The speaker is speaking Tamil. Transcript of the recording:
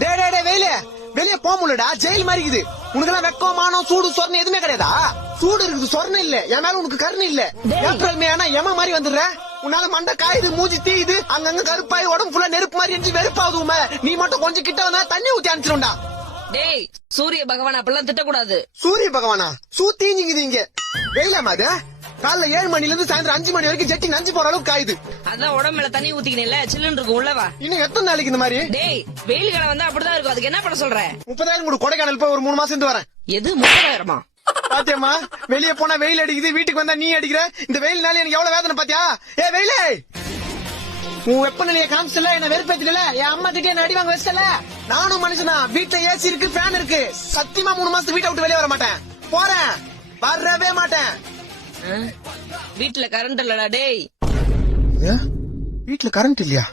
டே டே டே வெயில வெளியே போக முடியலடா, ஜெயில் மாதிரி இருக்குது. உனக்கு வெக்கம் மானம் சூடு சொரணம் எதுவுமே கிடையாதா? சூடு இருக்குது, சொரணம் இல்ல. என் மேல உனக்கு கருணை இல்ல. ஏப்ரல் மே ஆனா எம மாதிரி வந்துடுற. உன்னால மண்டை காயுது, மூஞ்சி தீயுது, அங்கங்க கருப்பாய் உடம்பு ஃபுல்லா நெருப்பு மாதிரி எரிஞ்சு வெறுப்பாகுது. நீ மட்டும் கொஞ்சம் கிட்ட வந்தா தண்ணி ஊத்தி அனுப்பிச்சிடும்டா. டேய் சூரிய பகவான் அப்பெல்லாம் திட்டக்கூடாது. சூரிய பகவானா? சூத்தீஞ்சிங்குது இங்க. வெயிலாமா அது? காலைல 7 மணில இருந்து சாயந்தரம் 5 மணி வரைக்கும் ஜெட்டி நஞ்சு போற அளவுக்கு காயுது. அதான் உடம்புல தண்ணி ஊத்திக்கணும்ல, சில்லுன்னு இருக்கும் உள்ளவா. இன்னும் எத்தனை நாளைக்கு இந்த மாதிரி? டேய் வெயில் காலம் வந்தா அப்படிதான் இருக்கும். அதுக்கு என்ன பண்ண சொல்ற? 30,000 கூட கொடைக்கானல் போய் ஒரு 3 மாசம் இருந்து வரேன். எது 30,000மா? பாத்தியம்மா, வெளியே போனா வெயில் அடிக்குது, வீட்டுக்கு வந்தா நீ அடிக்கிற. இந்த வெயில்னால எனக்கு எவ்வளவு வேதனை பாத்தியா? ஏ வெயிலே, உன் வெப்பநிலையை காமிச்சல, என்ன வெறுப்பேத்தில. என் அம்மா கிட்டே என்ன அடி வாங்க வச்சல. நானும் மனுஷனா, வீட்டுல ஏசி இருக்கு, ஃபேன் இருக்கு. சத்தியமா 3 மாசத்துக்கு வீட்டை விட்டு வெளியே வர மாட்டேன். போறேன், வரவே மாட்டேன். வீட்டுல கரண்ட் இல்லடா. டேய் வீட்டுல கரண்ட் இல்லையா?